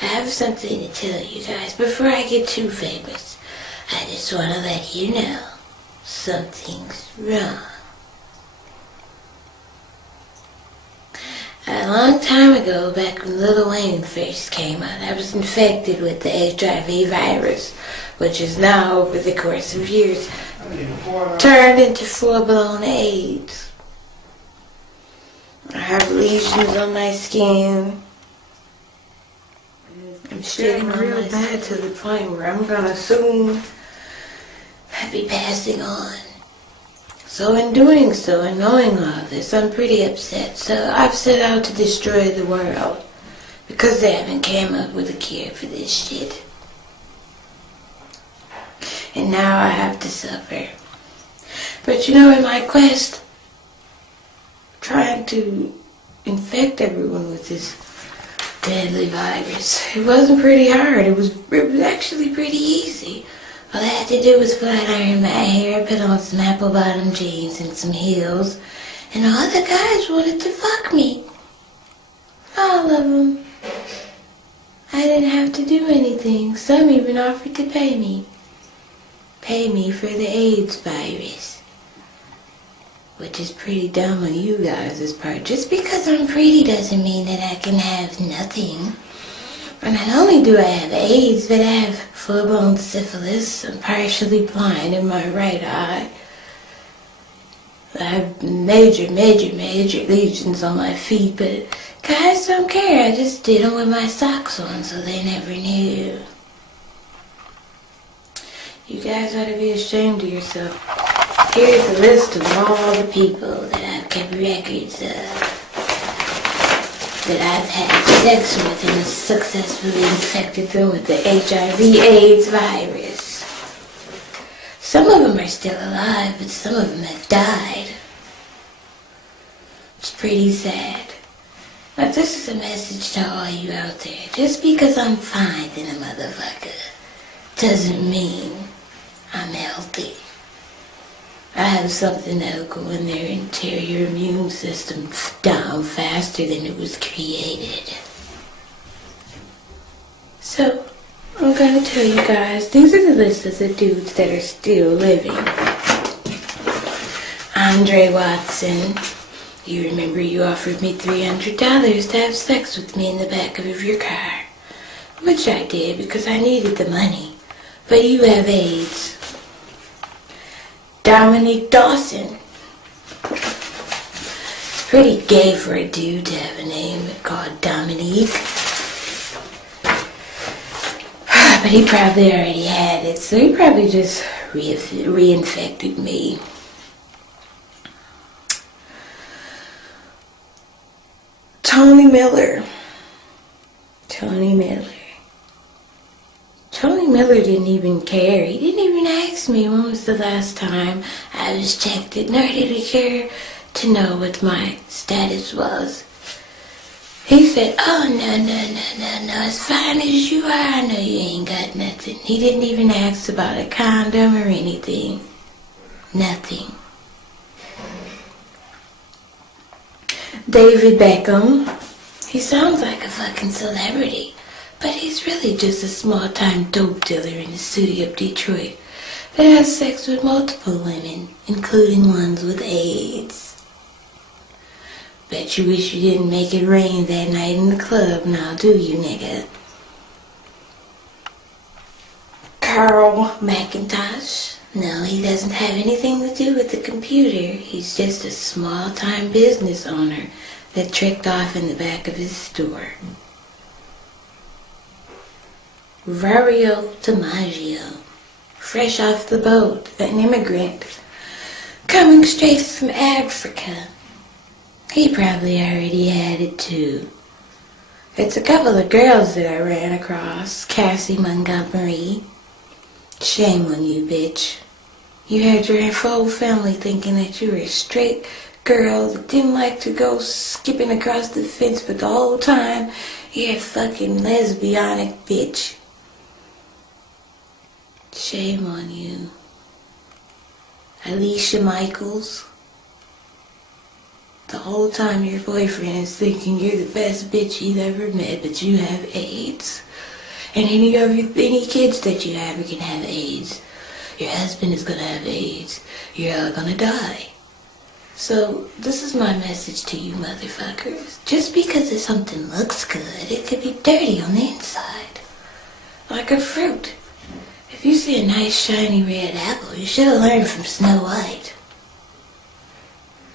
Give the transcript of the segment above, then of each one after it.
I have something to tell you guys before I get too famous. I just want to let you know something's wrong. A long time ago, back when Lil Wayne first came out, I was infected with the HIV virus, which is now, over the course of years, turned into full-blown AIDS. I have lesions on my skin. I'm shitting real bad to the point where I'm gonna soon be passing on. So in doing so and knowing all this, I'm pretty upset. So I've set out to destroy the world because they haven't came up with a cure for this shit. And now I have to suffer. But you know, in my quest, trying to infect everyone with this deadly virus, it wasn't pretty hard. It was actually pretty easy. All I had to do was flat iron my hair, put on some apple bottom jeans and some heels, and all the guys wanted to fuck me. All of them. I didn't have to do anything. Some even offered to pay me. Pay me for the AIDS virus. Which is pretty dumb on you guys' part. Just because I'm pretty doesn't mean that I can have nothing. And not only do I have AIDS, but I have full-blown syphilis. I'm partially blind in my right eye. I have major lesions on my feet, but guys don't care. I just did them with my socks on, so they never knew. You guys ought to be ashamed of yourself. Here's a list of all the people that I've kept records of, that I've had sex with and successfully infected them with the HIV/AIDS virus. Some of them are still alive, but some of them have died. It's pretty sad. But this is a message to all you out there. Just because I'm fine in a motherfucker doesn't mean I'm healthy. I have something that'll go in their interior immune system down faster than it was created. So, I'm gonna tell you guys, these are the lists of the dudes that are still living. Andre Watson. You remember you offered me $300 to have sex with me in the back of your car. Which I did because I needed the money. But you have AIDS. Dominique Dawson. Pretty gay for a dude to have a name called Dominique. But he probably already had it, so he probably just reinfected me. Tony Miller. Tony Miller didn't even care. He didn't even ask me when was the last time I was checked, nor did he care to know what my status was. He said, oh, no, as fine as you are, I know you ain't got nothing. He didn't even ask about a condom or anything. Nothing. David Beckham. He sounds like a fucking celebrity. But he's really just a small-time dope dealer in the city of Detroit that has sex with multiple women, including ones with AIDS. Bet you wish you didn't make it rain that night in the club, now do you, nigga? Carl McIntosh. No, he doesn't have anything to do with the computer. He's just a small-time business owner that tricked off in the back of his store. Vario DiMaggio, fresh off the boat, an immigrant, coming straight from Africa. He probably already had it too. It's a couple of girls that I ran across. Cassie Montgomery. Shame on you, bitch. You had your whole family thinking that you were a straight girl that didn't like to go skipping across the fence, but the whole time you're a fucking lesbianic bitch. Shame on you. Alicia Michaels. The whole time your boyfriend is thinking you're the best bitch he's ever met, but you have AIDS. And any kids that you have can have AIDS. Your husband is gonna have AIDS. You're all gonna die. So, this is my message to you motherfuckers. Just because something looks good, it could be dirty on the inside. Like a fruit. If you see a nice shiny red apple, you should have learned from Snow White.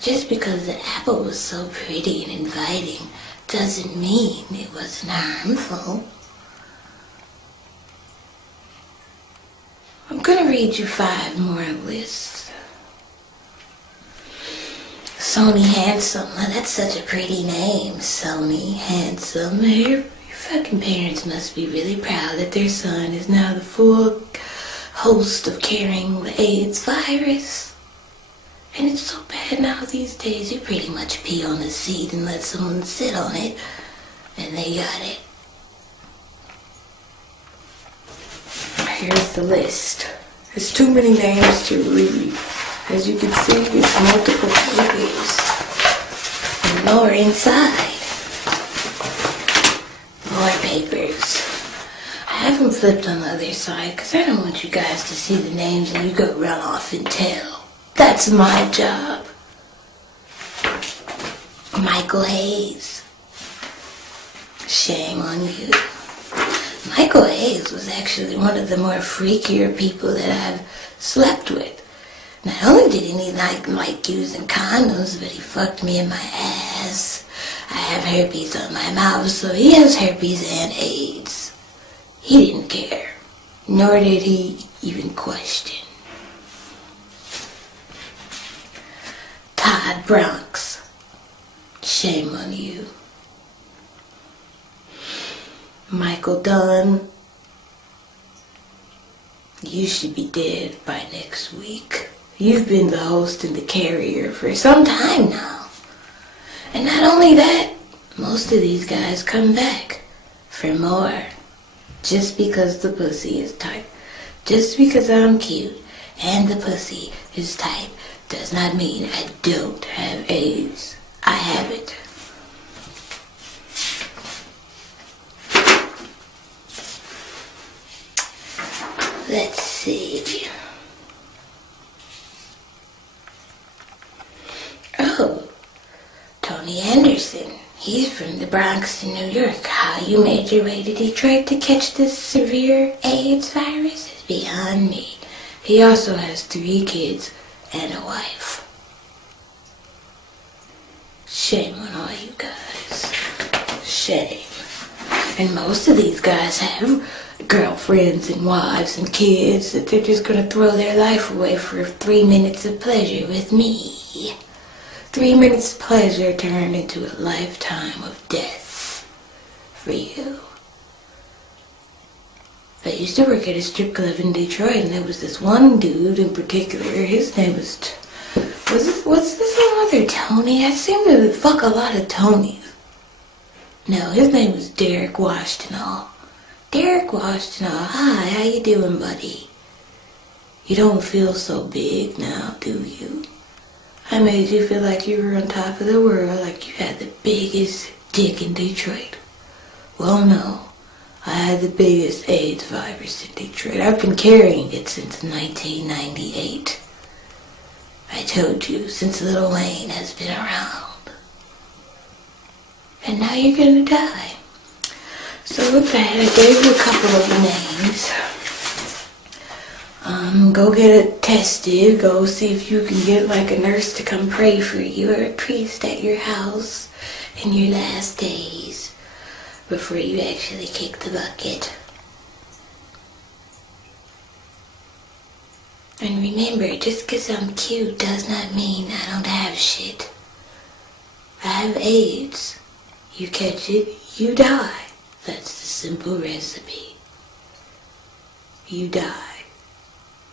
Just because the apple was so pretty and inviting doesn't mean it wasn't harmful. I'm gonna read you 5 more lists. Sony Handsome. Now that's such a pretty name. Sony Handsome. Your fucking parents must be really proud that their son is now the full host of carrying the AIDS virus. And it's so bad now these days, you pretty much pee on a seat and let someone sit on it, and they got it. Here's the list. There's too many names to read. As you can see, it's multiple pages. And more inside. More papers. I have them flipped on the other side because I don't want you guys to see the names and you go run off and tell. That's my job. Michael Hayes. Shame on you. Michael Hayes was actually one of the more freakier people that I've slept with. Not only did he not like using condoms, but he fucked me in my ass. I have herpes on my mouth, so he has herpes and AIDS. He didn't care, nor did he even question. Todd Bronx. Shame on you. Michael Dunn. You should be dead by next week. You've been the host and the carrier for some time now. And not only that, most of these guys come back for more. Just because the pussy is tight. Just because I'm cute and the pussy is tight does not mean I don't have AIDS. I have it. Let's see. Oh, Tony Anderson. He's from the Bronx in New York. How you made your way to Detroit to catch this severe AIDS virus is beyond me. He also has 3 kids and a wife. Shame on all you guys. Shame. And most of these guys have girlfriends and wives and kids that they're just gonna throw their life away for 3 minutes of pleasure with me. 3 minutes of pleasure turned into a lifetime of death for you. I used to work at a strip club in Detroit, and there was this one dude in particular. His name was what's this other Tony? I seem to fuck a lot of Tonys. No, his name was Derek Washington. Derek Washington, hi, how you doing, buddy? You don't feel so big now, do you? I made you feel like you were on top of the world, like you had the biggest dick in Detroit. Well, no. I had the biggest AIDS virus in Detroit. I've been carrying it since 1998. I told you, since Lil Wayne has been around. And now you're gonna die. So with that, I gave you a couple of names. Go get it tested. Go see if you can get like a nurse to come pray for you or a priest at your house in your last days before you actually kick the bucket. And remember, just because I'm cute does not mean I don't have shit. I have AIDS. You catch it, you die. That's the simple recipe. You die.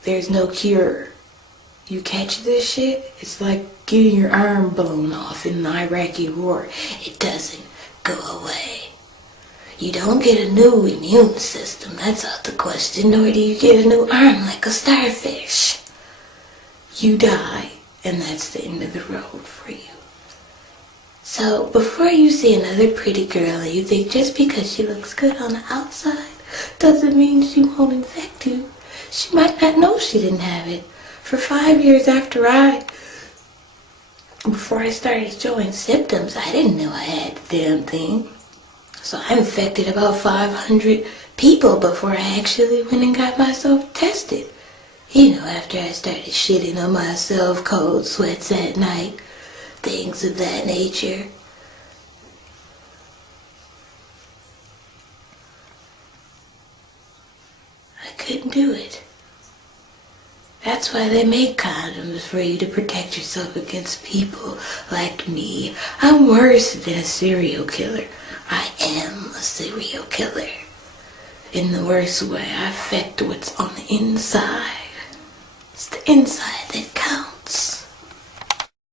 There's no cure. You catch this shit, it's like getting your arm blown off in the Iraqi war. It doesn't go away. You don't get a new immune system, that's out the question, nor do you get a new arm like a starfish. You die, and that's the end of the road for you. So before you see another pretty girl and you think just because she looks good on the outside doesn't mean she won't infect you. She might not know she didn't have it. For 5 years before I started showing symptoms, I didn't know I had the damn thing. So I infected about 500 people before I actually went and got myself tested. You know, after I started shitting on myself, cold sweats at night, things of that nature. I couldn't do it. That's why they make condoms, for you to protect yourself against people like me. I'm worse than a serial killer. I am a serial killer. In the worst way, I affect what's on the inside. It's the inside that counts.